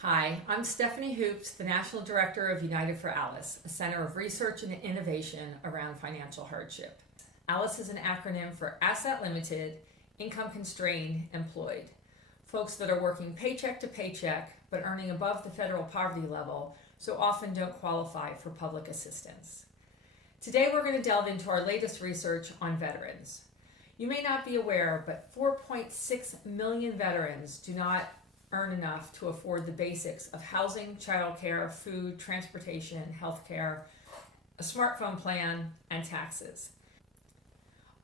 Hi, I'm Stephanie Hoops, the National Director of United for ALICE, a center of research and innovation around financial hardship. ALICE is an acronym for Asset Limited, Income Constrained, Employed. Folks that are working paycheck to paycheck but earning above the federal poverty level so often don't qualify for public assistance. Today we're going to delve into our latest research on veterans. You may not be aware, but 4.6 million veterans do not earn enough to afford the basics of housing, childcare, food, transportation, healthcare, a smartphone plan, and taxes.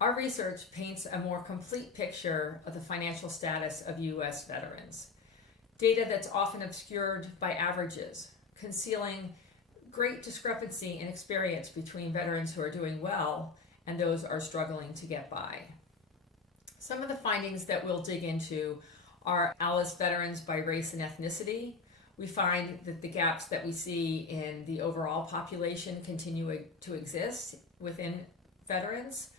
Our research paints a more complete picture of the financial status of U.S. veterans. Data that's often obscured by averages, concealing great discrepancy in experience between veterans who are doing well and those who are struggling to get by. Some of the findings that we'll dig into are ALICE veterans by race and ethnicity. We find that the gaps that we see in the overall population continue to exist within veterans.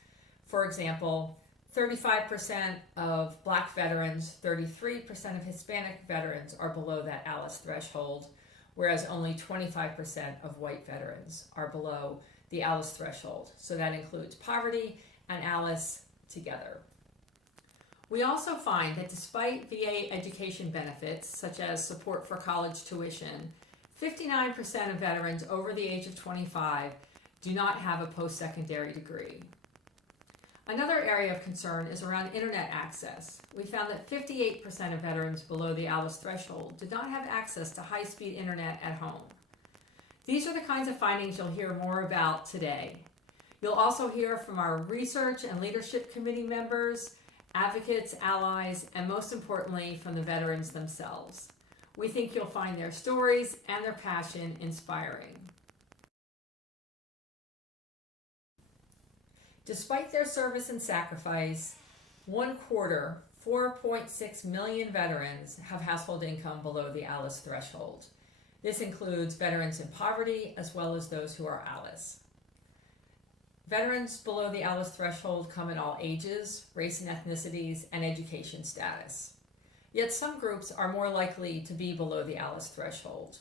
For example, 35% of Black veterans, 33% of Hispanic veterans are below that ALICE threshold, whereas only 25% of white veterans are below the ALICE threshold. So that includes poverty and ALICE together. We also find that despite VA education benefits, such as support for college tuition, 59% of veterans over the age of 25 do not have a post-secondary degree. Another area of concern is around internet access. We found that 58% of veterans below the ALICE threshold did not have access to high-speed internet at home. These are the kinds of findings you'll hear more about today. You'll also hear from our research and leadership committee members, advocates, allies, and most importantly, from the veterans themselves. We think you'll find their stories and their passion inspiring. Despite their service and sacrifice, 4.6 million veterans have household income below the ALICE threshold. This includes veterans in poverty as well as those who are ALICE. Veterans below the ALICE threshold come in all ages, race and ethnicities, and education status. Yet some groups are more likely to be below the ALICE threshold.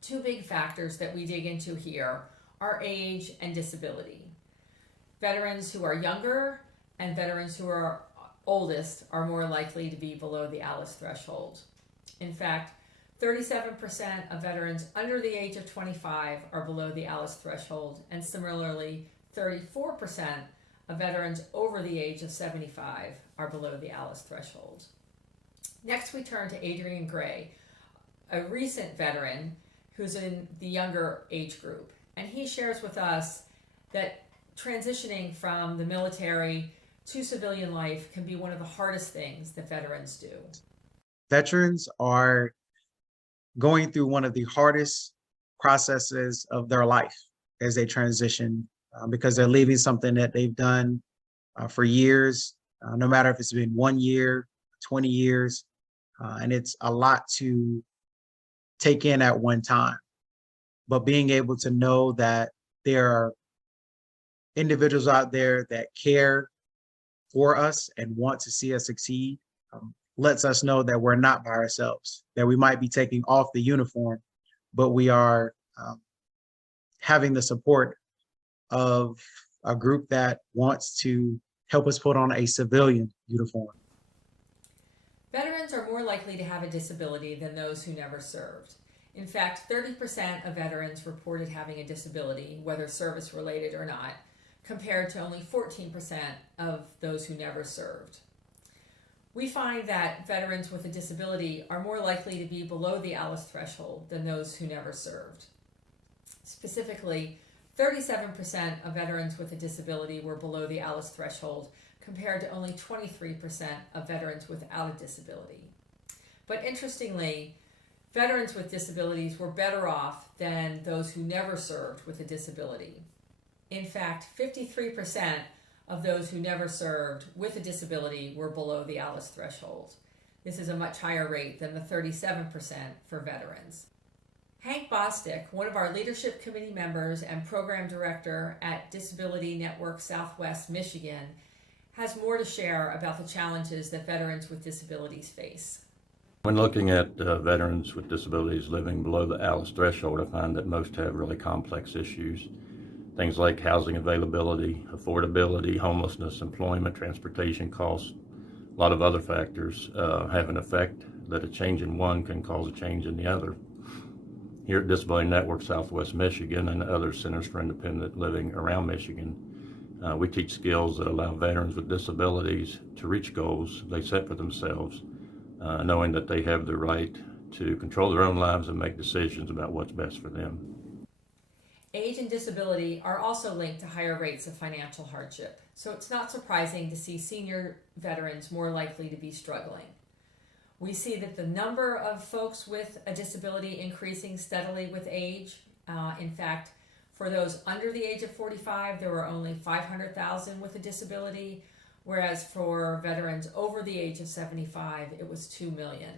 Two big factors that we dig into here are age and disability. Veterans who are younger and veterans who are oldest are more likely to be below the ALICE threshold. In fact, 37% of veterans under the age of 25 are below the ALICE threshold, and similarly, 34% of veterans over the age of 75 are below the ALICE threshold. Next, we turn to Adrian Gray, a recent veteran who's in the younger age group. And he shares with us that transitioning from the military to civilian life can be one of the hardest things that veterans do. Veterans are going through one of the hardest processes of their life as they transition because they're leaving something that they've done for years, no matter if it's been 1 year, 20 years, and it's a lot to take in at one time. But being able to know that there are individuals out there that care for us and want to see us succeed lets us know that we're not by ourselves, that we might be taking off the uniform, but we are having the support of a group that wants to help us put on a civilian uniform. Veterans are more likely to have a disability than those who never served. In fact, 30% of veterans reported having a disability, whether service-related or not, compared to only 14% of those who never served. We find that veterans with a disability are more likely to be below the ALICE threshold than those who never served. Specifically, 37% of veterans with a disability were below the ALICE threshold, compared to only 23% of veterans without a disability. But interestingly, veterans with disabilities were better off than those who never served with a disability. In fact, 53% of those who never served with a disability were below the ALICE threshold. This is a much higher rate than the 37% for veterans. Hank Bostic, one of our leadership committee members and program director at Disability Network Southwest Michigan, has more to share about the challenges that veterans with disabilities face. When looking at veterans with disabilities living below the ALICE threshold, I find that most have really complex issues. Things like housing availability, affordability, homelessness, employment, transportation costs, a lot of other factors have an effect that a change in one can cause a change in the other. Here at Disability Network Southwest Michigan and other centers for independent living around Michigan, we teach skills that allow veterans with disabilities to reach goals they set for themselves, knowing that they have the right to control their own lives and make decisions about what's best for them. Age and disability are also linked to higher rates of financial hardship, so it's not surprising to see senior veterans more likely to be struggling. We see that the number of folks with a disability increasing steadily with age. In fact, for those under the age of 45, there were only 500,000 with a disability, whereas for veterans over the age of 75, it was 2 million.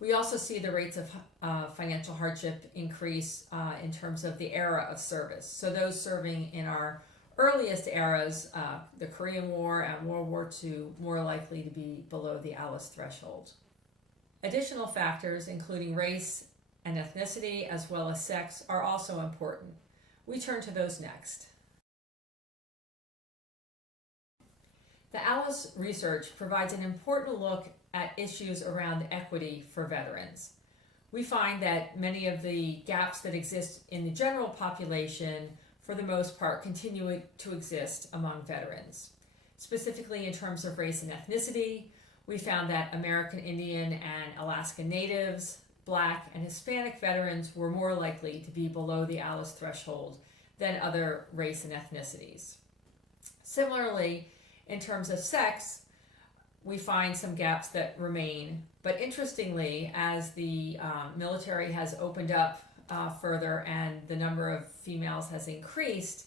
We also see the rates of financial hardship increase in terms of the era of service. So those serving in our earliest eras, the Korean War and World War II, more likely to be below the ALICE threshold. Additional factors, including race and ethnicity, as well as sex, are also important. We turn to those next. The ALICE research provides an important look at issues around equity for veterans. We find that many of the gaps that exist in the general population, for the most part, continue to exist among veterans. Specifically in terms of race and ethnicity, we found that American Indian and Alaska Natives, Black, and Hispanic veterans were more likely to be below the ALICE threshold than other race and ethnicities. Similarly, in terms of sex, we find some gaps that remain, but interestingly, as the military has opened up further and the number of females has increased,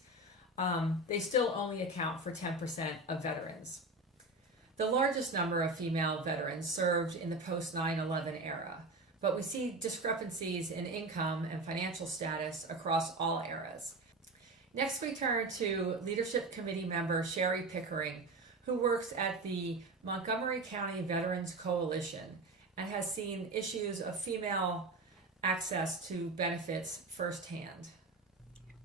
they still only account for 10% of veterans. The largest number of female veterans served in the post 9/11 era, but we see discrepancies in income and financial status across all eras. Next, we turn to Leadership Committee member Sherry Pickering, who works at the Montgomery County Veterans Coalition and has seen issues of female access to benefits firsthand.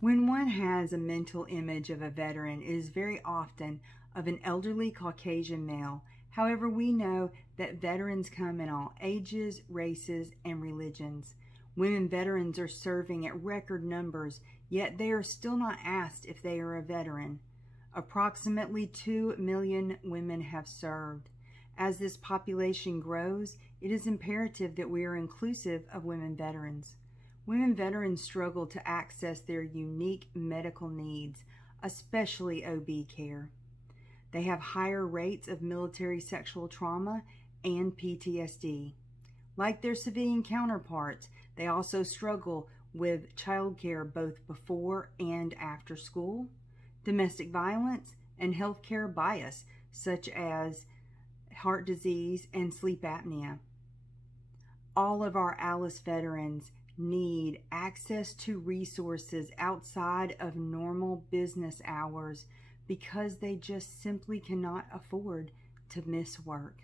When one has a mental image of a veteran, it is very often of an elderly Caucasian male. However, we know that veterans come in all ages, races, and religions. Women veterans are serving at record numbers, yet they are still not asked if they are a veteran. Approximately 2 million women have served. As this population grows, it is imperative that we are inclusive of women veterans. Women veterans struggle to access their unique medical needs, especially OB care. They have higher rates of military sexual trauma and PTSD. Like their civilian counterparts, they also struggle with child care both before and after school, domestic violence, and healthcare bias, such as heart disease and sleep apnea. All of our ALICE veterans need access to resources outside of normal business hours because they just simply cannot afford to miss work.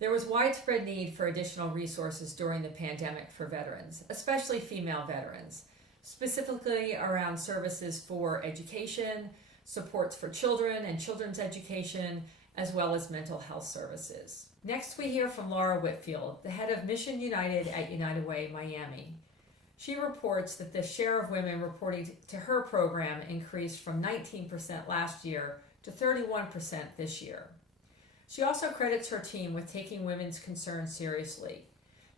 There was widespread need for additional resources during the pandemic for veterans, especially female veterans, specifically around services for education, supports for children and children's education, as well as mental health services. Next, we hear from Laura Whitfield, the head of Mission United at United Way, Miami. She reports that the share of women reporting to her program increased from 19% last year to 31% this year. She also credits her team with taking women's concerns seriously.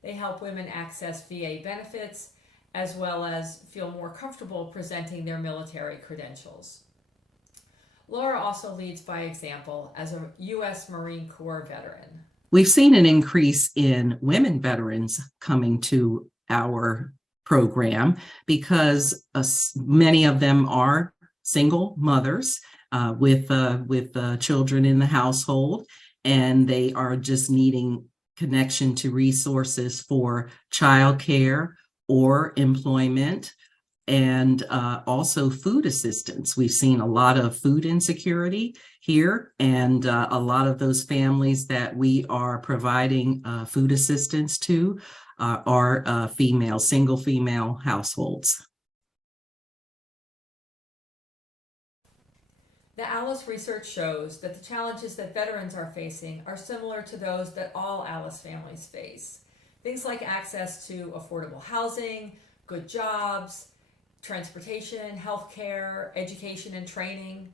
They help women access VA benefits, as well as feel more comfortable presenting their military credentials. Laura also leads by example as a U.S. Marine Corps veteran. We've seen an increase in women veterans coming to our program because many of them are single mothers with children in the household, and they are just needing connection to resources for childcare or employment and also food assistance. We've seen a lot of food insecurity here, and a lot of those families that we are providing food assistance to are single female households. The ALICE research shows that the challenges that veterans are facing are similar to those that all ALICE families face. Things like access to affordable housing, good jobs, transportation, healthcare, education, and training.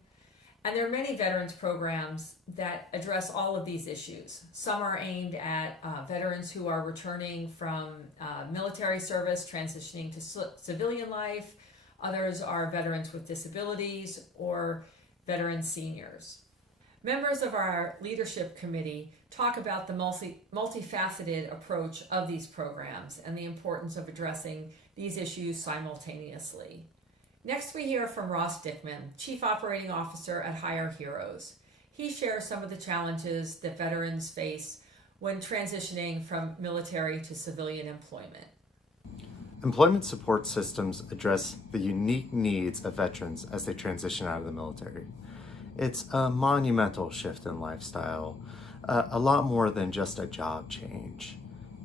And there are many veterans programs that address all of these issues. Some are aimed at veterans who are returning from military service, transitioning to civilian life. Others are veterans with disabilities or veteran seniors. Members of our leadership committee talk about the multifaceted approach of these programs and the importance of addressing these issues simultaneously. Next, we hear from Ross Dickman, Chief Operating Officer at Hire Heroes. He shares some of the challenges that veterans face when transitioning from military to civilian employment. Employment support systems address the unique needs of veterans as they transition out of the military. It's a monumental shift in lifestyle, a lot more than just a job change.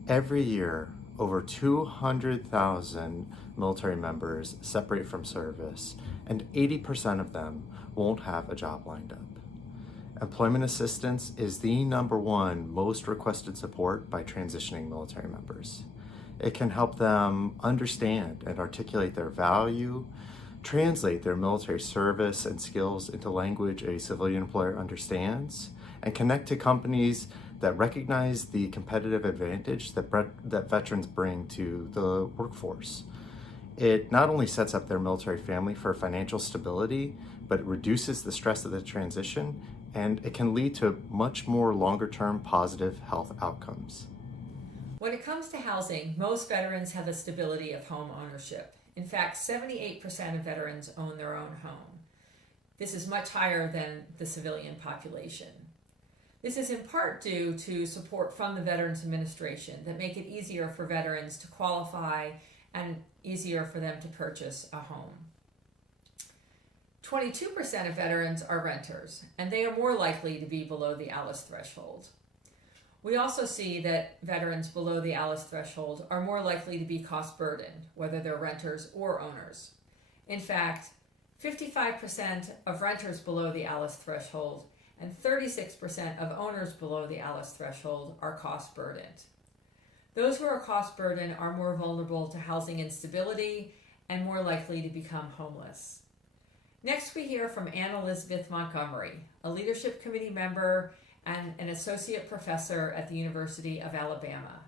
Every year, over 200,000 military members separate from service, and 80% of them won't have a job lined up. Employment assistance is the #1 most requested support by transitioning military members. It can help them understand and articulate their value, translate their military service and skills into language a civilian employer understands, and connect to companies that recognize the competitive advantage that veterans bring to the workforce. It not only sets up their military family for financial stability, but it reduces the stress of the transition, and it can lead to much more longer-term positive health outcomes. When it comes to housing, most veterans have the stability of home ownership. In fact, 78% of veterans own their own home. This is much higher than the civilian population. This is in part due to support from the Veterans Administration that make it easier for veterans to qualify and easier for them to purchase a home. 22% of veterans are renters, and they are more likely to be below the ALICE threshold. We also see that veterans below the ALICE threshold are more likely to be cost burdened, whether they're renters or owners. In fact, 55% of renters below the ALICE threshold and 36% of owners below the ALICE threshold are cost burdened. Those who are cost burdened are more vulnerable to housing instability and more likely to become homeless. Next, we hear from Ann Elizabeth Montgomery, a leadership committee member and an associate professor at the University of Alabama.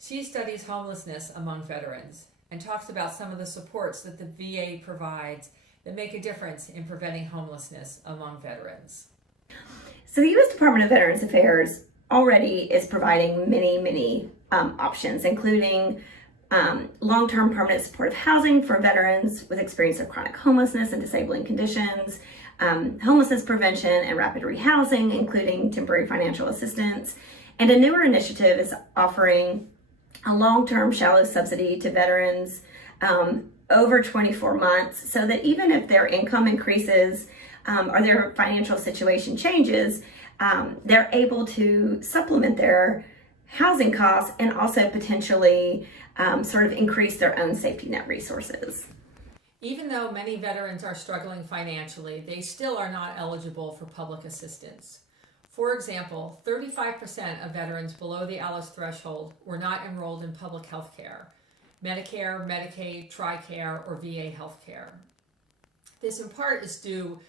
She studies homelessness among veterans and talks about some of the supports that the VA provides that make a difference in preventing homelessness among veterans. So the U.S. Department of Veterans Affairs already is providing many options, including long-term permanent supportive housing for veterans with experience of chronic homelessness and disabling conditions, homelessness prevention and rapid rehousing, including temporary financial assistance. And a newer initiative is offering a long-term shallow subsidy to veterans over 24 months, so that even if their income increases or their financial situation changes, they're able to supplement their housing costs and also potentially sort of increase their own safety net resources. Even though many veterans are struggling financially, they still are not eligible for public assistance. For example, 35% of veterans below the ALICE threshold were not enrolled in public health care, Medicare, Medicaid, TRICARE, or VA health care. This in part is due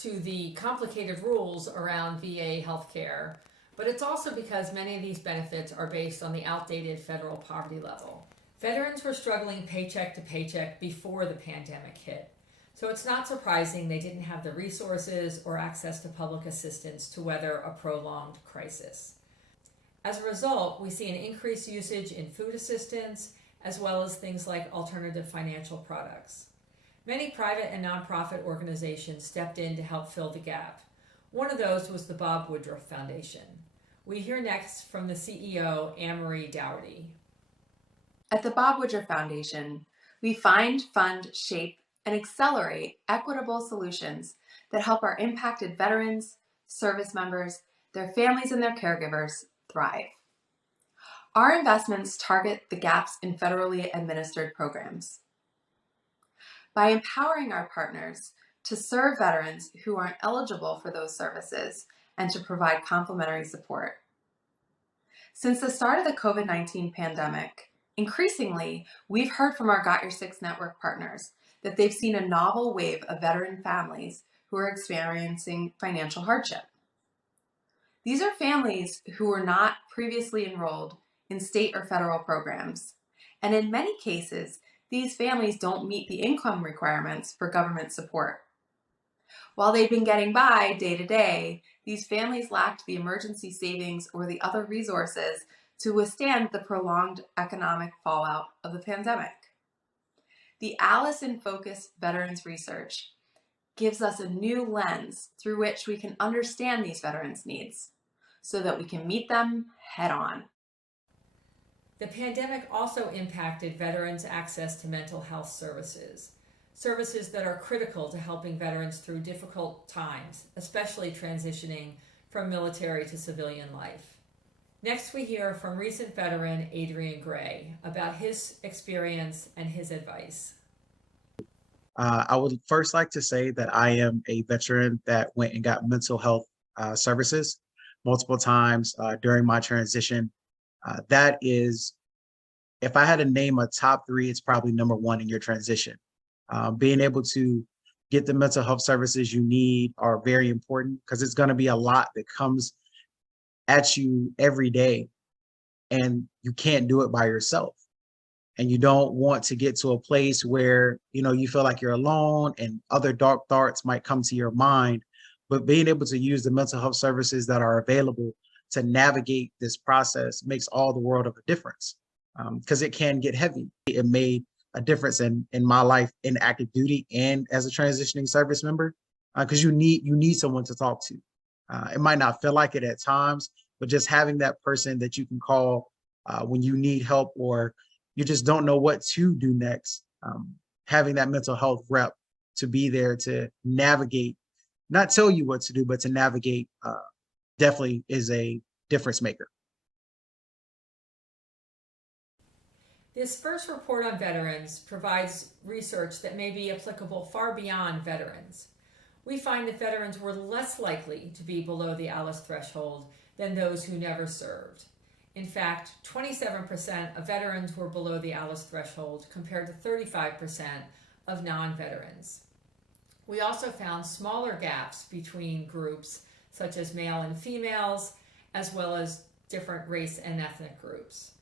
to the complicated rules around VA health care, but it's also because many of these benefits are based on the outdated federal poverty level. Veterans were struggling paycheck to paycheck before the pandemic hit, so it's not surprising they didn't have the resources or access to public assistance to weather a prolonged crisis. As a result, we see an increased usage in food assistance, as well as things like alternative financial products. Many private and nonprofit organizations stepped in to help fill the gap. One of those was the Bob Woodruff Foundation. We hear next from the CEO, Anne Marie Dougherty. At the Bob Woodruff Foundation, We find, fund, shape, and accelerate equitable solutions that help our impacted veterans, service members, their families, and their caregivers thrive. Our investments target the gaps in federally administered programs. By empowering our partners to serve veterans who aren't eligible for those services and to provide complementary support. Since the start of the COVID-19 pandemic, increasingly, we've heard from our Got Your Six network partners that they've seen a novel wave of veteran families who are experiencing financial hardship. These are families who were not previously enrolled in state or federal programs, and in many cases, these families don't meet the income requirements for government support. While they've been getting by day to day, these families lacked the emergency savings or the other resources to withstand the prolonged economic fallout of the pandemic. The Alice in Focus Veterans Research gives us a new lens through which we can understand these veterans' needs so that we can meet them head on. The pandemic also impacted veterans' access to mental health services that are critical to helping veterans through difficult times, especially transitioning from military to civilian life. Next, we hear from recent veteran Adrian Gray about his experience and his advice. I would first like to say that I am a veteran that went and got mental health services multiple times during my transition. That is, if I had to name a top three, it's probably number one in your transition. Being able to get the mental health services you need are very important because it's going to be a lot that comes at you every day, and you can't do it by yourself. And you don't want to get to a place where, you feel like you're alone and other dark thoughts might come to your mind. But being able to use the mental health services that are available to navigate this process makes all the world of a difference, because it can get heavy. It made a difference in my life in active duty and as a transitioning service member, because you need someone to talk to. It might not feel like it at times, but just having that person that you can call when you need help or you just don't know what to do next, having that mental health rep to be there to navigate, not tell you what to do, but to navigate definitely is a difference maker. This first report on veterans provides research that may be applicable far beyond veterans. We find that veterans were less likely to be below the ALICE threshold than those who never served. In fact, 27% of veterans were below the ALICE threshold compared to 35% of non-veterans. We also found smaller gaps between groups such as male and females, as well as different race and ethnic groups,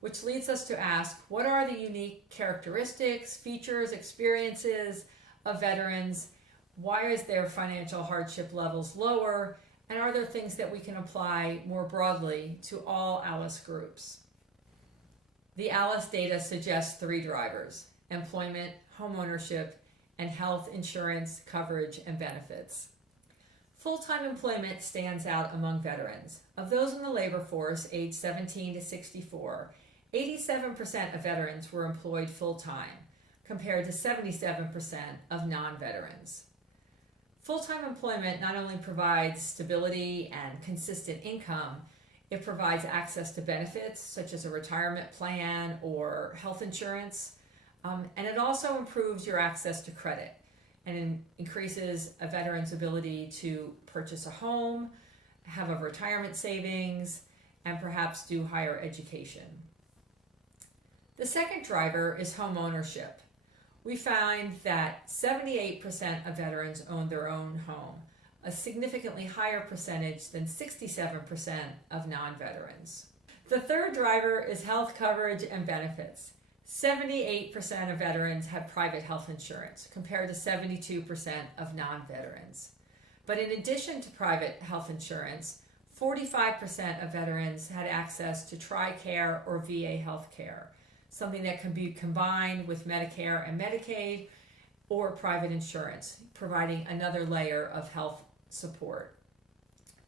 which leads us to ask, what are the unique characteristics, features, experiences of veterans? Why is their financial hardship levels lower? And are there things that we can apply more broadly to all ALICE groups? The ALICE data suggests three drivers: employment, homeownership, and health insurance coverage and benefits. Full-time employment stands out among veterans. Of those in the labor force aged 17 to 64, 87% of veterans were employed full-time, compared to 77% of non-veterans. Full-time employment not only provides stability and consistent income, it provides access to benefits such as a retirement plan or health insurance, and it also improves your access to credit and increases a veteran's ability to purchase a home, have a retirement savings, and perhaps do higher education. The second driver is home ownership. We find that 78% of veterans own their own home, a significantly higher percentage than 67% of non-veterans. The third driver is health coverage and benefits. 78% of veterans have private health insurance, compared to 72% of non-veterans. But in addition to private health insurance, 45% of veterans had access to TRICARE or VA health care, something that can be combined with Medicare and Medicaid or private insurance, providing another layer of health support.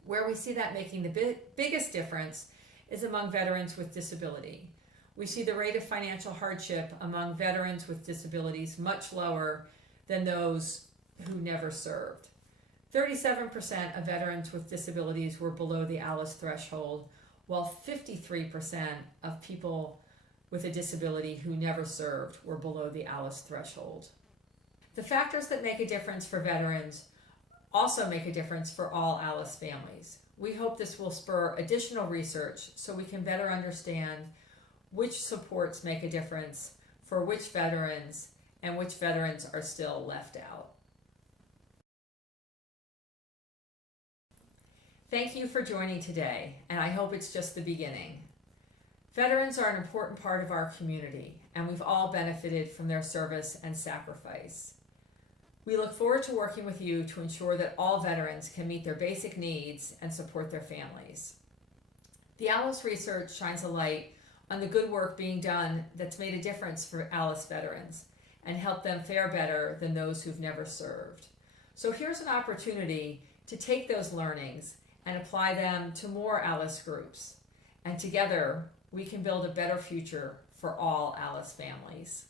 Where we see that making the biggest difference is among veterans with disability. we see the rate of financial hardship among veterans with disabilities much lower than those who never served. 37% of veterans with disabilities were below the ALICE threshold, while 53% of people with a disability who never served were below the ALICE threshold. The factors that make a difference for veterans also make a difference for all ALICE families. We hope this will spur additional research so we can better understand which supports make a difference for which veterans and which veterans are still left out. Thank you for joining today, and I hope it's just the beginning. Veterans are an important part of our community, and we've all benefited from their service and sacrifice. We look forward to working with you to ensure that all veterans can meet their basic needs and support their families. The ALICE research shines a light on the good work being done that's made a difference for ALICE veterans and helped them fare better than those who've never served. So here's an opportunity to take those learnings and apply them to more ALICE groups. And together, we can build a better future for all ALICE families.